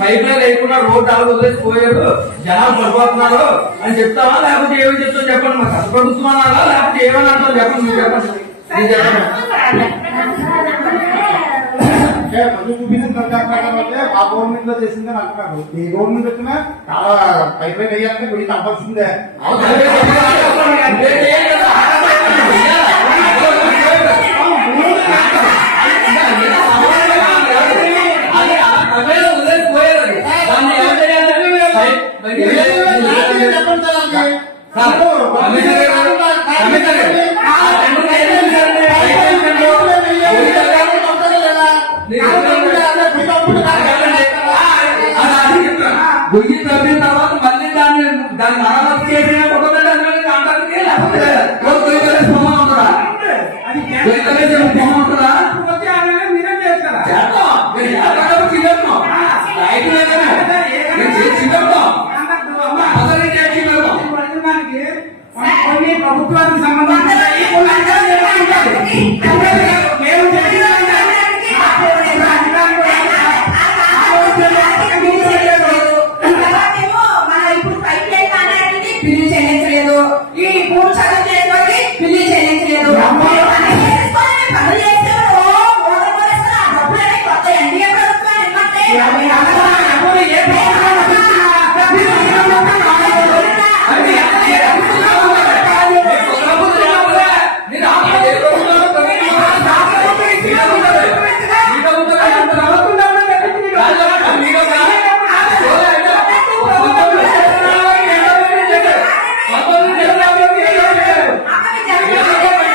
Pipe line లేకుండా road అలా వదిలేసి పోయారు, జనాలు పడిపోతున్నారు అని చెప్తావా, లేకపోతే ఏమని చెప్తావు చెప్పండి. మరి గత ప్రభుత్వం అనాలా లేకపోతే ఏమని అంటావు చెప్పండి, మీరు చెప్పండి. చూపించిన ఆ గవర్నమెంట్ లో చేసిందని అంటున్నారు. ఈ గవర్నమెంట్ వచ్చినా చాలా పైప్ లైన్ వేయాలంటే వీళ్ళు తప్పల్సిందే. గుయ్యి తవ్విన తర్వాత మళ్ళీ దాన్ని మరమ్మతు చేసిన ప్రభుత్వానికి సంబంధించి